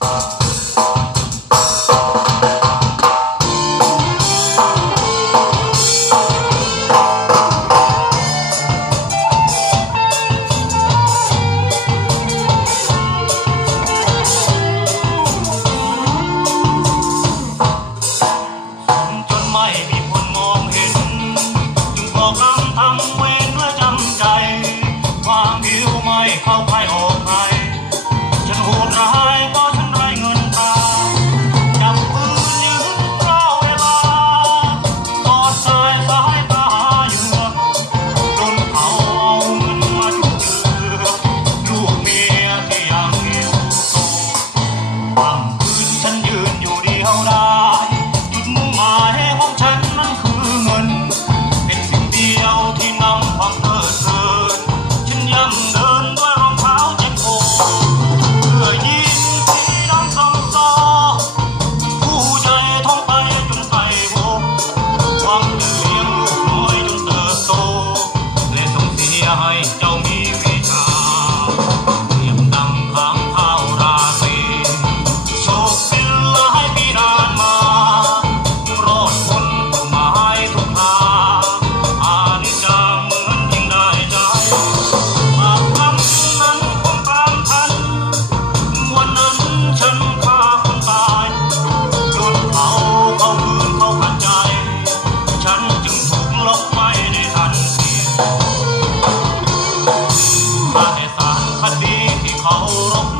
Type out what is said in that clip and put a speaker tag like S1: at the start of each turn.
S1: จ 好喉咙